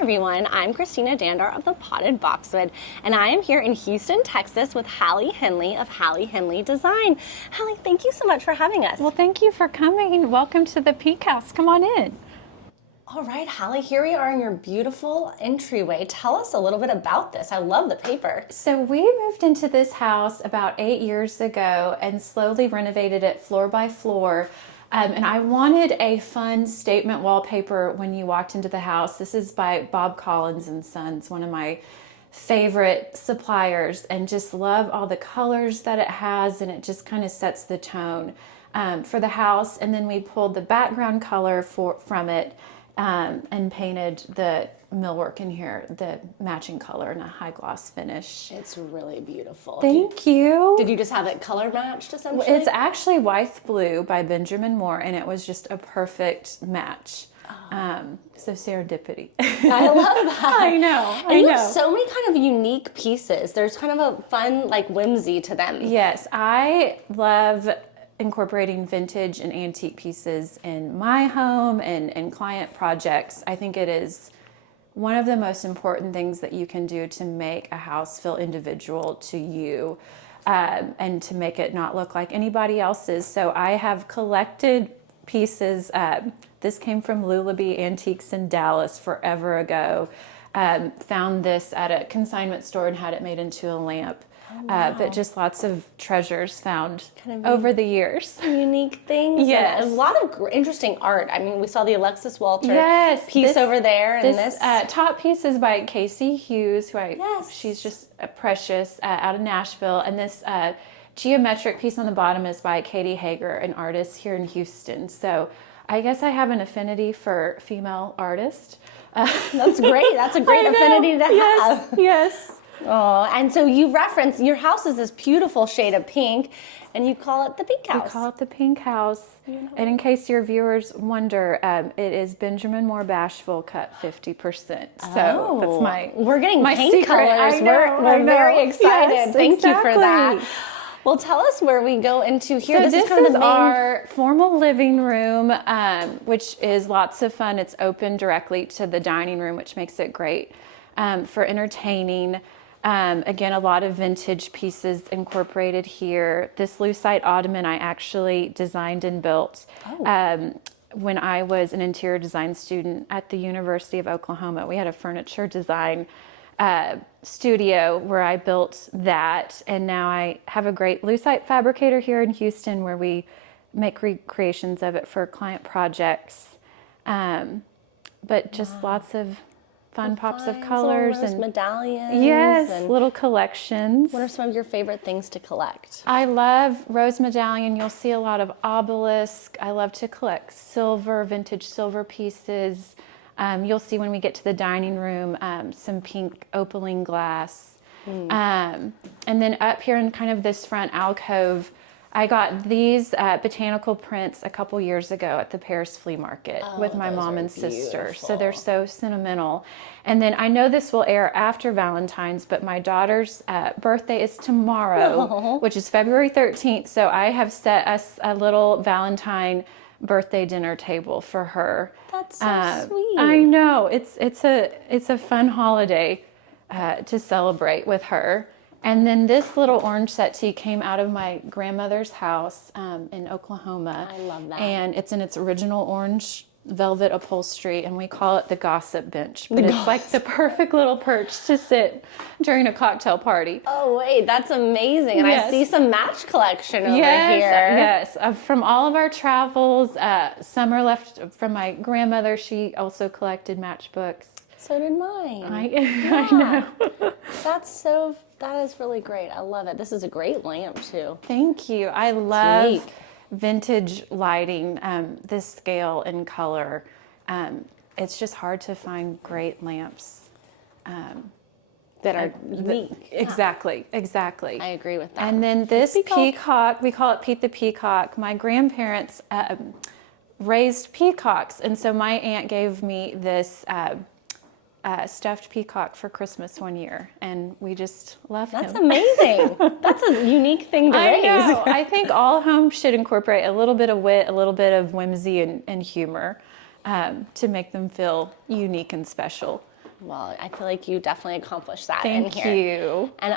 everyone, I'm Christina Dandar of the Potted Boxwood, and I am here in Houston, Texas with Hallie Henley of Hallie Henley Design. Hallie, thank you so much for having us. Well, thank you for coming. Welcome to the Pink House. Come on in. All right, Hallie, here we are in your beautiful entryway. Tell us a little bit about this. I love the paper. So we moved into this house about 8 years ago and slowly renovated it floor by floor. And I wanted a fun statement wallpaper when you walked into the house. This is by Bob Collins and Sons, one of my favorite suppliers, and just love all the colors that it has, and it just kind of sets the tone for the house. And then we pulled the background color from it and painted the millwork in here, the matching color and a high gloss finish. It's really beautiful. Thank you. Did you just have it color matched essentially? It's actually Wythe Blue by Benjamin Moore, and it was just a perfect match. So serendipity. I love that. I know. And you have so many kind of unique pieces. There's kind of a fun like whimsy to them. Yes, I love incorporating vintage and antique pieces in my home and client projects. I think it is one of the most important things that you can do to make a house feel individual to you, and to make it not look like anybody else's. So I have collected pieces. This came from Lullaby Antiques in Dallas forever ago. Found this at a consignment store and had it made into a lamp. Oh, wow. But just lots of treasures found kind of over the years. Unique things. Yes. And a lot of interesting art. I mean, we saw the Alexis Walter piece over there. And this top piece is by Casey Hughes, she's just precious, out of Nashville. And this geometric piece on the bottom is by Katie Hager, an artist here in Houston. So I guess I have an affinity for female artists. That's great. That's a great affinity to have. Yes. Oh, and so you reference your house is this beautiful shade of pink, and you call it the Pink House. We call it the Pink House. And in case your viewers wonder, it is Benjamin Moore Bashful cut 50%. So that's we're getting my paint secret. colors. We're very excited. Yes, Thank you for that. exactly. Well, tell us where we go into here. So this is kind of the main... our formal living room, which is lots of fun. It's open directly to the dining room, which makes it great for entertaining. Again, a lot of vintage pieces incorporated here. This lucite ottoman I actually designed and built when I was an interior design student at the University of Oklahoma. We had a furniture design studio where I built that, and now I have a great lucite fabricator here in Houston where we make recreations of it for client projects. But just lots of fun pops of colors and medallions. Yes, and little collections. What are some of your favorite things to collect? I love rose medallion. You'll see a lot of obelisk. I love to collect silver, vintage silver pieces. You'll see when we get to the dining room, some pink opaline glass. And then up here in kind of this front alcove, I got these botanical prints a couple years ago at the Paris flea market with my mom and sister. So they're so sentimental. And then I know this will air after Valentine's, but my daughter's birthday is tomorrow, which is February 13th. So I have set us a little Valentine birthday dinner table for her. That's so sweet. I know. It's a fun holiday to celebrate with her. And then this little orange settee came out of my grandmother's house in Oklahoma. I love that. And it's in its original orange velvet upholstery, and we call it the gossip bench. But it's like the perfect little perch to sit during a cocktail party. Oh, wait, that's amazing. And I see some match collection over here. Yes, from all of our travels. Some are left from my grandmother. She also collected matchbooks. So did mine. I know. That is really great. I love it. This is a great lamp too. Thank you. I love vintage lighting, this scale and color. It's just hard to find great lamps that are unique. Exactly. I agree with that. And then this peacock, we call it Pete the Peacock. My grandparents raised peacocks, and so my aunt gave me this stuffed peacock for Christmas one year, and we just love him. That's amazing. That's a unique thing to raise. I know. I think all homes should incorporate a little bit of wit, a little bit of whimsy and humor to make them feel unique and special. Well, I feel like you definitely accomplished that Thank in here. you. And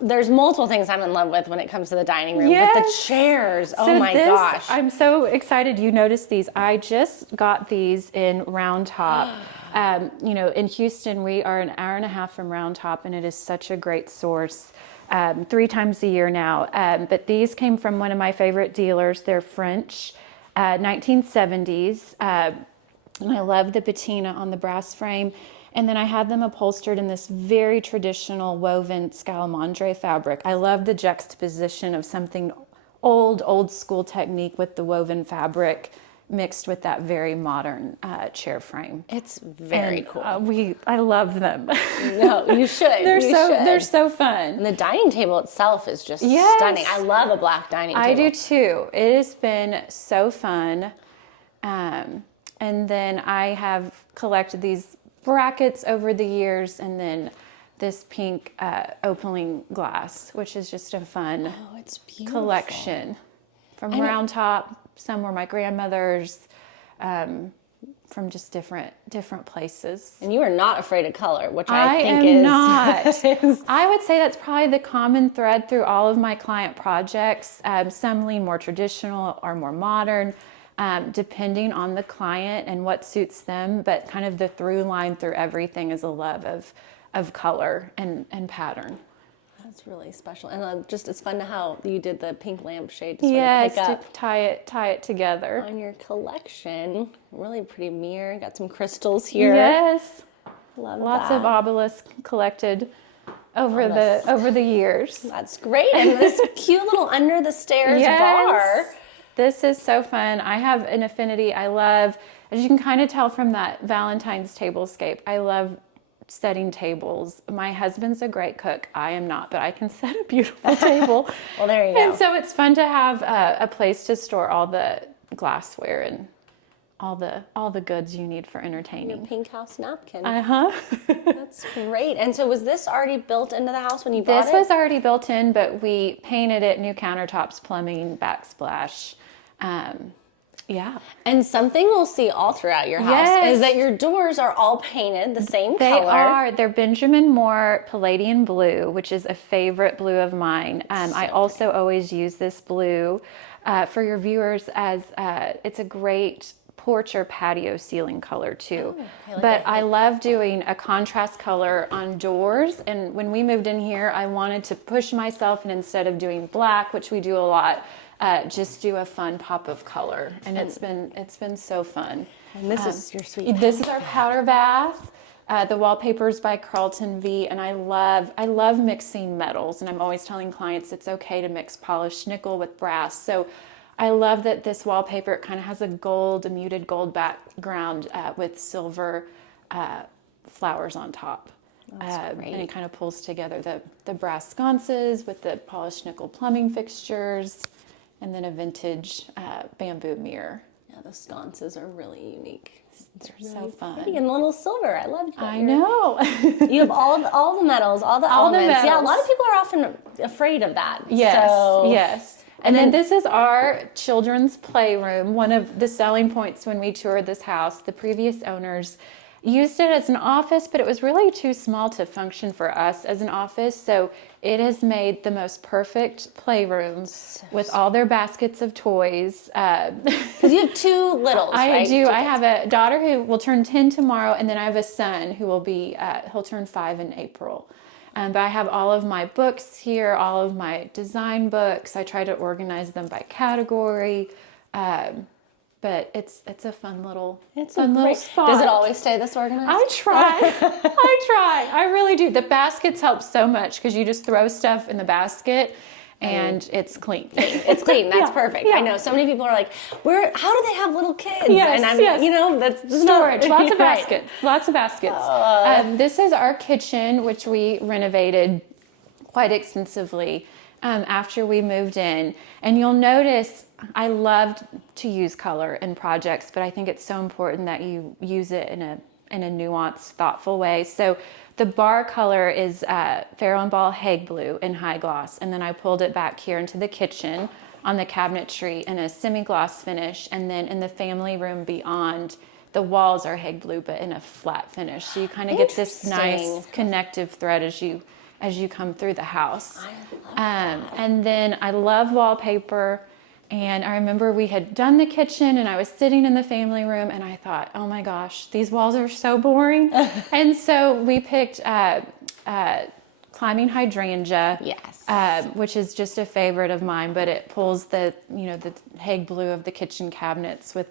there's multiple things I'm in love with when it comes to the dining room. Yes. But the chairs, oh So my this, gosh. I'm so excited you noticed these. I just got these in Round Top. You know, in Houston, we are an hour and a half from Round Top, and it is such a great source 3 times a year now. But these came from one of my favorite dealers. They're French, 1970s. And I love the patina on the brass frame. And then I had them upholstered in this very traditional woven scalamandre fabric. I love the juxtaposition of something old school technique with the woven fabric mixed with that very modern chair frame. It's very cool. I love them. No, you should. They're so fun. And the dining table itself is just Yes. stunning. I love a black dining table. I do too. It has been so fun. And then I have collected these brackets over the years, and then this pink opaline glass, which is just a fun it's beautiful. collection from Round Top. Some were my grandmother's, from just different places. And you are not afraid of color, which I think am is not. I would say that's probably the common thread through all of my client projects. Some lean more traditional or more modern, depending on the client and what suits them. But kind of the through line through everything is a love of color and pattern. That's really special. And it's fun to how you did the pink lampshade to sort of pick up. To tie it together. On your collection. Really pretty mirror. Got some crystals here. Yes. Love Lots that. of obelisk collected over the years. That's great. And this cute little under the stairs Yes. bar. This is so fun. I have an affinity. I love, as you can kind of tell from that Valentine's tablescape, I love setting tables. My husband's a great cook. I am not, but I can set a beautiful table. Well, there you go. And so it's fun to have a place to store all the glassware and all the goods you need for entertaining. Pink house napkin. That's great. And so was this already built into the house when you bought it? This was already built in, but we painted it, new countertops, plumbing, backsplash. Yeah. And something we'll see all throughout your house Yes. is that your doors are all painted the same They color. are. They're Benjamin Moore Palladian Blue, which is a favorite blue of mine. I also always use this blue for your viewers as it's a great porch or patio ceiling color too. I love doing a contrast color on doors. And when we moved in here, I wanted to push myself, and instead of doing black, which we do a lot, just do a fun pop of color. And it's been so fun. And this is your sweet. This is our powder bath. The wallpaper's by Carlton V, and I love mixing metals, and I'm always telling clients it's okay to mix polished nickel with brass. So I love that this wallpaper, it kind of has a muted gold background with silver flowers on top. And it kind of pulls together the brass sconces with the polished nickel plumbing fixtures, and then a vintage bamboo mirror. Yeah, the sconces are really unique. They're so fun. Pretty. And a little silver. I love that. I know. You have all the metals, all the elements. Yeah, a lot of people are often afraid of that. Yes, So, yes. And then this is our children's playroom. One of the selling points when we toured this house, the previous owners used it as an office, but it was really too small to function for us as an office. So it has made the most perfect playroom with all their baskets of toys. Because you have 2 littles, I right? do. I have a daughter who will turn 10 tomorrow, and then I have a son who will he'll turn 5 in April. But I have all of my books here, all of my design books. I try to organize them by category. But it's a fun little spot. Does it always stay this organized? I try. I really do. The baskets help so much because you just throw stuff in the basket and it's clean. It's clean. That's perfect. Yeah. I know so many people are like, how do they have little kids? Yes, and I'm, that's storage. Lots of right. baskets. Lots of baskets. This is our kitchen, which we renovated quite extensively after we moved in. And you'll notice I loved to use color in projects, but I think it's so important that you use it in a nuanced, thoughtful way. So the bar color is Farrow & Ball Hague Blue in high gloss, and then I pulled it back here into the kitchen on the cabinetry in a semi-gloss finish, and then in the family room beyond, the walls are Hague blue, but in a flat finish. So you kind of get this nice connective thread as you come through the house. I love that. And then I love wallpaper. And I remember we had done the kitchen and I was sitting in the family room and I thought, oh my gosh, these walls are so boring. And so we picked climbing hydrangea, Yes. which is just a favorite of mine, but it pulls the Hague blue of the kitchen cabinets with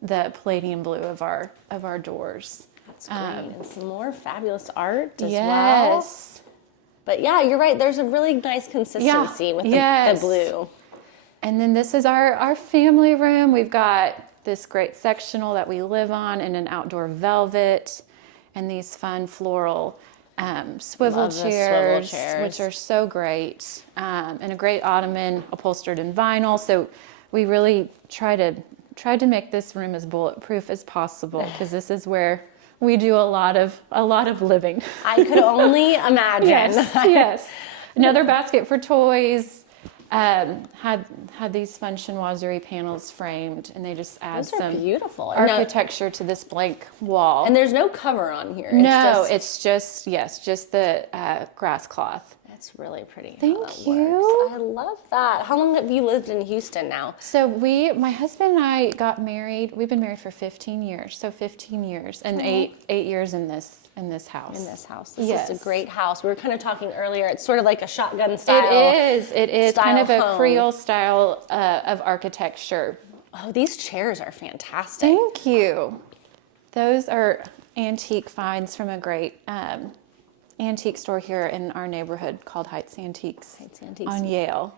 the palladium blue of our doors. That's great. And some more fabulous art as well. Yes. But yeah, you're right. There's a really nice consistency with the blue. And then this is our family room. We've got this great sectional that we live on in an outdoor velvet and these fun floral swivel chairs, which are so great. And a great ottoman upholstered in vinyl. So we really tried to make this room as bulletproof as possible because this is where we do a lot of living. I could only imagine. Yes. Another basket for toys. Had these fun chinoiserie panels framed, and they just add some beautiful architecture to this blank wall. And there's no cover on here. It's just the grass cloth. It's really pretty. Thank you. I love that. How long have you lived in Houston now? So my husband and I got married. We've been married for 15 years. So 15 years and 8 years in this house. This is a great house. We were kind of talking earlier. It's sort of like a shotgun style. It is kind of a Creole style of architecture. Oh, these chairs are fantastic. Thank you. Those are antique finds from a great antique store here in our neighborhood called Heights Antiques on Yale.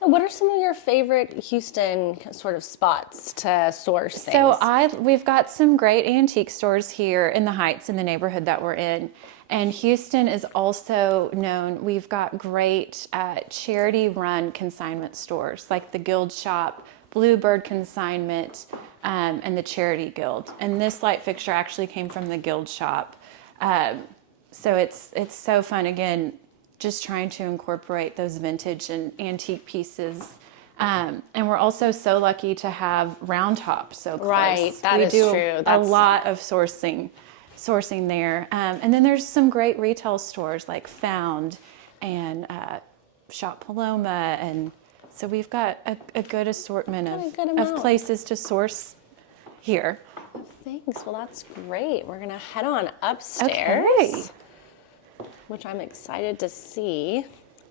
Now, what are some of your favorite Houston sort of spots to source things? So we've got some great antique stores here in the Heights in the neighborhood that we're in. And Houston is also known, we've got great charity-run consignment stores like the Guild Shop, Bluebird Consignment, and the Charity Guild. And this light fixture actually came from the Guild Shop. So it's so fun, again, just trying to incorporate those vintage and antique pieces. And we're also so lucky to have Round Top so close. Right, that is true. A lot of sourcing there. And then there's some great retail stores like Found and Shop Paloma. And so we've got a good assortment of places to source here. Thanks. Well, that's great. We're going to head on upstairs. Okay. Which I'm excited to see.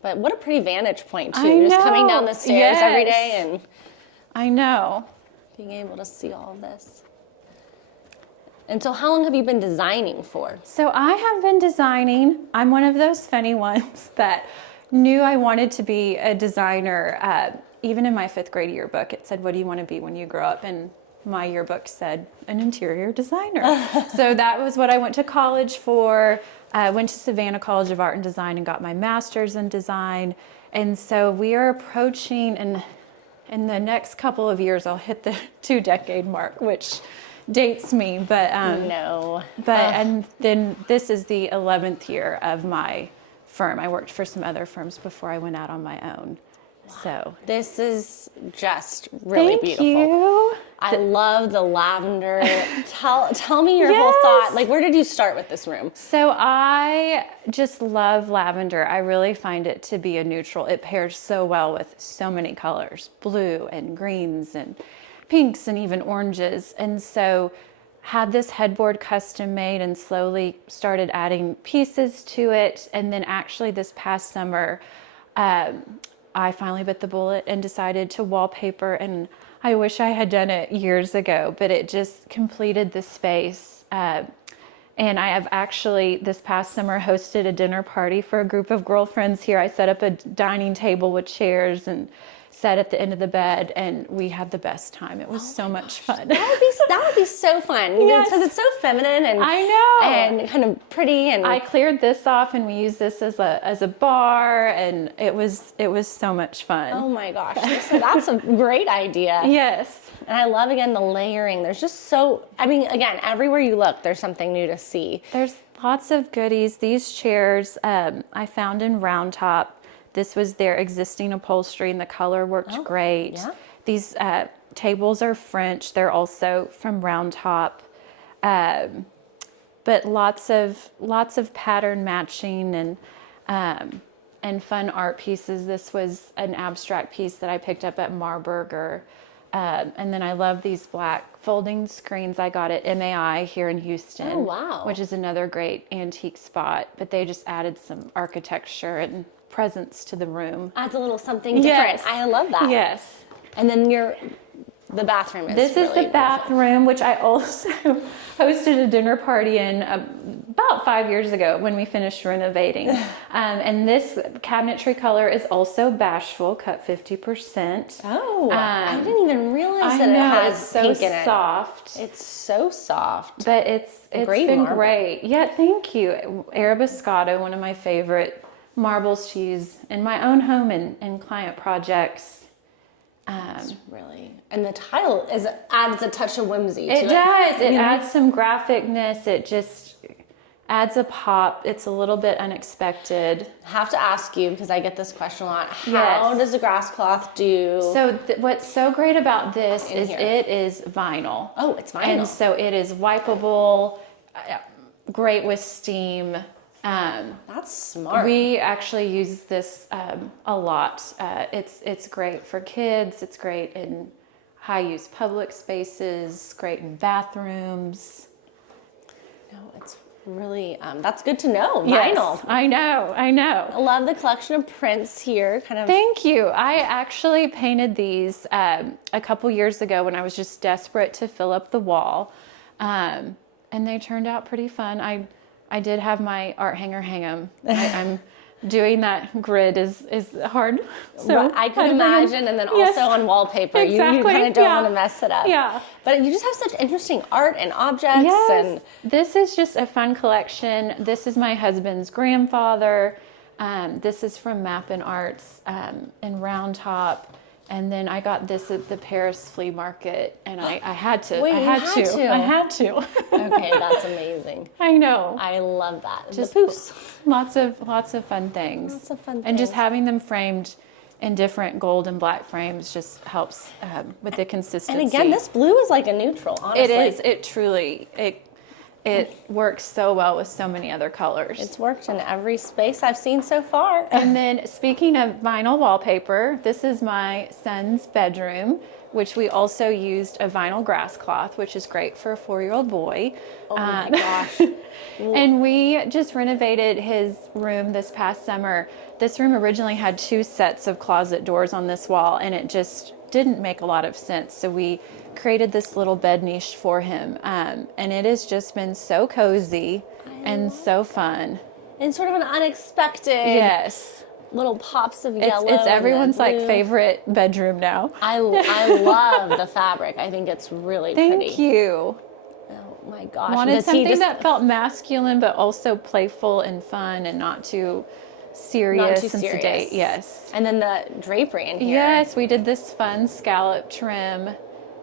But what a pretty vantage point, too. Just coming down the stairs every day and I know. Being able to see all of this. And so how long have you been designing for? So I have been designing. I'm one of those funny ones that knew I wanted to be a designer. Even in my 5th grade yearbook, it said, what do you want to be when you grow up? And my yearbook said an interior designer. So that was what I went to college for. I went to Savannah College of Art and Design and got my master's in design. And so we are approaching, in the next couple of years, I'll hit the 2-decade mark, which dates me. But and then this is the 11th year of my firm. I worked for some other firms before I went out on my own. So this is just really beautiful. Thank you. I love the lavender. Tell me your whole thought. Like, where did you start with this room? So I just love lavender. I really find it to be a neutral. It pairs so well with so many colors, blue and greens and pinks and even oranges. And so had this headboard custom made and slowly started adding pieces to it. And then actually this past summer, I finally bit the bullet and decided to wallpaper, and I wish I had done it years ago, but it just completed the space. And I have actually this past summer hosted a dinner party for a group of girlfriends here. I set up a dining table with chairs and sat at the end of the bed, and we had the best time. It was so much fun. That would be so fun. Yes. Because it's so feminine and I know, and kind of pretty. And I cleared this off, and we used this as a bar, and it was so much fun. Oh my gosh, so that's a great idea. Yes. And I love, again, the layering. There's just so, I mean, again, everywhere you look, there's something new to see. There's lots of goodies. These chairs I found in Round Top. This was their existing upholstery, and the color worked great. Yeah. These tables are French. They're also from Round Top. But lots of pattern matching and fun art pieces. This was an abstract piece that I picked up at Marburger. And then I love these black folding screens I got at MAI here in Houston. Oh, wow. Which is another great antique spot. But they just added some architecture and presence to the room. Adds a little something different. Yes. I love that. Yes. And then the bathroom is This really is the bathroom, which I also hosted a dinner party in about 5 years ago when we finished renovating. And this cabinetry color is also Bashful, cut 50%. Oh, I didn't even realize that it has it's so pink in it. soft. It's so soft. But it's Great been marble. great. Yeah, thank you. Arabescato, one of my favorite marbles to use in my own home and client projects. It's really, and the tile adds a touch of whimsy to it. It does. It adds some graphicness. It just adds a pop. It's a little bit unexpected. I have to ask you, because I get this question a lot, how does a grass cloth do? So what's so great about this is here? it is vinyl. Oh, it's vinyl. And so it is wipeable, great with steam. That's smart. We actually use this a lot. It's great for kids. It's great in high-use public spaces. Great in bathrooms. No, it's really that's good to know. Yes, Vinyl. I know. I love the collection of prints here. Kind of. Thank you. I actually painted these a couple years ago when I was just desperate to fill up the wall, and they turned out pretty fun. I did have my art hanger hang them. I'm doing that grid is hard. So I could imagine, and then also on wallpaper, exactly. you kind of don't want to mess it up. Yeah. But you just have such interesting art and objects. Yes. And This is just a fun collection. This is my husband's grandfather. This is from Mappin Arts in Round Top. And then I got this at the Paris flea market, and I had to. Wait, I you had had to. I had to. Okay, that's amazing. I know. I love that. Just the poofs. lots of fun things. Lots of fun And just things. having them framed in different gold and black frames just helps with the consistency. And again, this blue is like a neutral, honestly. It is. It truly it works so well with so many other colors. It's worked in every space I've seen so far. And then speaking of vinyl wallpaper, this is my son's bedroom, which we also used a vinyl grass cloth, which is great for a 4-year-old boy. Oh my gosh. And we just renovated his room this past summer. This room originally had 2 sets of closet doors on this wall, and it just didn't make a lot of sense. So we created this little bed niche for him. And it has just been so cozy and so fun. And sort of an unexpected Yes. little pops of yellow. It's and everyone's blue. like favorite bedroom now. I love the fabric. I think it's really pretty. Thank you. Oh my gosh. Wanted Does he something just- that felt masculine but also playful and fun and not too serious and sedate. Yes. And then the drapery in here. Yes, we did this fun scallop trim,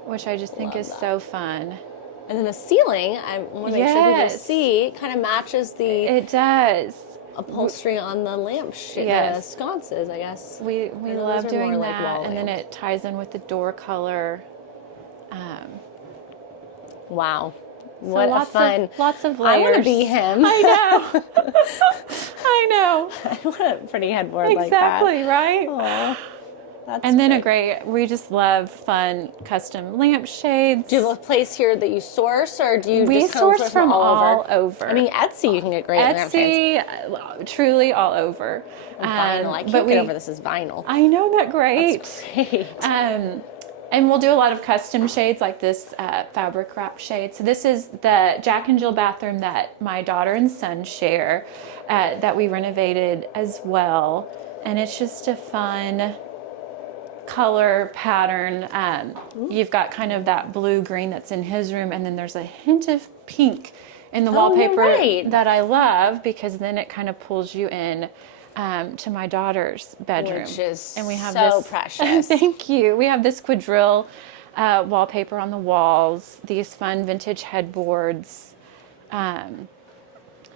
which I just think Love is that. so fun. And then the ceiling, I want to make sure people Yes. see, kind of matches the It does. upholstery on the lampshade, Yes. the sconces, I guess. We those love are doing more like that, wall and then lamps. it ties in with the door color. Wow. What a fun. lots of I layers. want to be him. I know. I know. I want a pretty headboard like Exactly, right? that. That's And then we just love fun custom lampshades. Do you have a place here that you source, or do you We just kind of source from all over. I mean, Etsy, you can get great lampshades. Etsy, truly all over. Vinyl. I can't get over this as vinyl. I know that great. That's great. And we'll do a lot of custom shades like this fabric wrap shade. So this is the Jack and Jill bathroom that my daughter and son share that we renovated as well. And it's just a fun color pattern. You've got kind of that blue-green that's in his room, and then there's a hint of pink in the wallpaper right. that I love, because then it kind of pulls you in to my daughter's bedroom. Which is and we have so this, precious. Thank you. We have this quadrille wallpaper on the walls, these fun vintage headboards,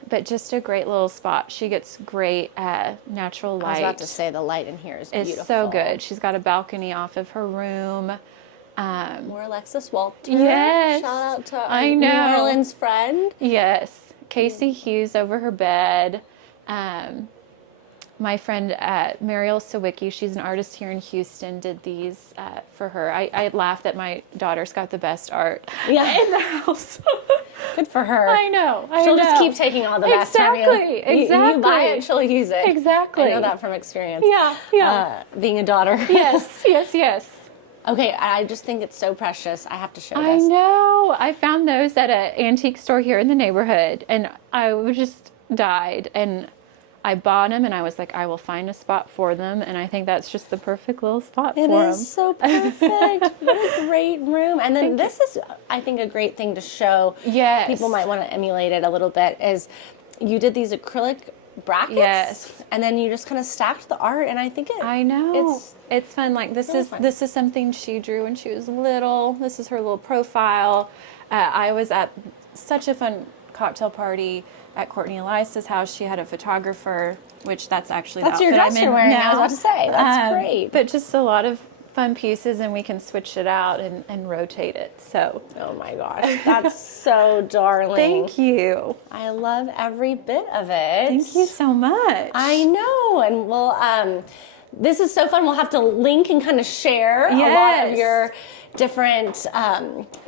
but just a great little spot. She gets great natural light. I was about to say the light in here is beautiful. It's so good. She's got a balcony off of her room. More Alexis Walter. Yes. Shout out to I our know. New Orleans friend. Yes. Casey Hughes over her bed. My friend Mariel Sawicki, she's an artist here in Houston, did these for her. I laugh that my daughter's got the best art in the house. Good for her. I know. She'll just keep taking all the best from you. Exactly. You buy it, she'll use it. Exactly. I know that from experience. Yeah. Being a daughter. Yes. Okay, I just think it's so precious. I have to show I this. know. I found those at an antique store here in the neighborhood, and I just died. And I bought them, and I was like, I will find a spot for them. And I think that's just the perfect little spot for them. It is so perfect. What a great room. And then this is, I think, a great thing to show. Yes. People might want to emulate it a little bit, is you did these acrylic brackets. Yes. And then you just kind of stacked the art, and I think I know. It's fun. Like really fun. This is something she drew when she was little. This is her little profile. I was at such a fun cocktail party at Courtney Elias's house. She had a photographer, which that's actually That's the your outfit dress I'm you're in wearing. now. I was about to say, that's great. But just a lot of fun pieces, and we can switch it out and rotate it. So, Oh my gosh, that's so darling. thank you. I love every bit of it. Thank you so much. I know, and we'll, this is so fun. We'll have to link and kind of share a lot of Yes. your different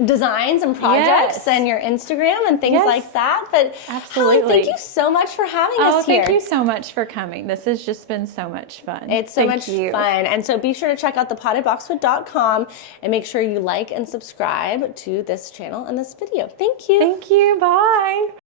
designs and projects Yes. and your Instagram and things Yes. like that. But Absolutely. Hallie, thank you so much for having Oh, us here. thank you so much for coming. This has just been so much fun. It's so Thank much you. fun. And so be sure to check out thepottedboxwood.com and make sure you like and subscribe to this channel and this video. Thank you. Thank you. Bye.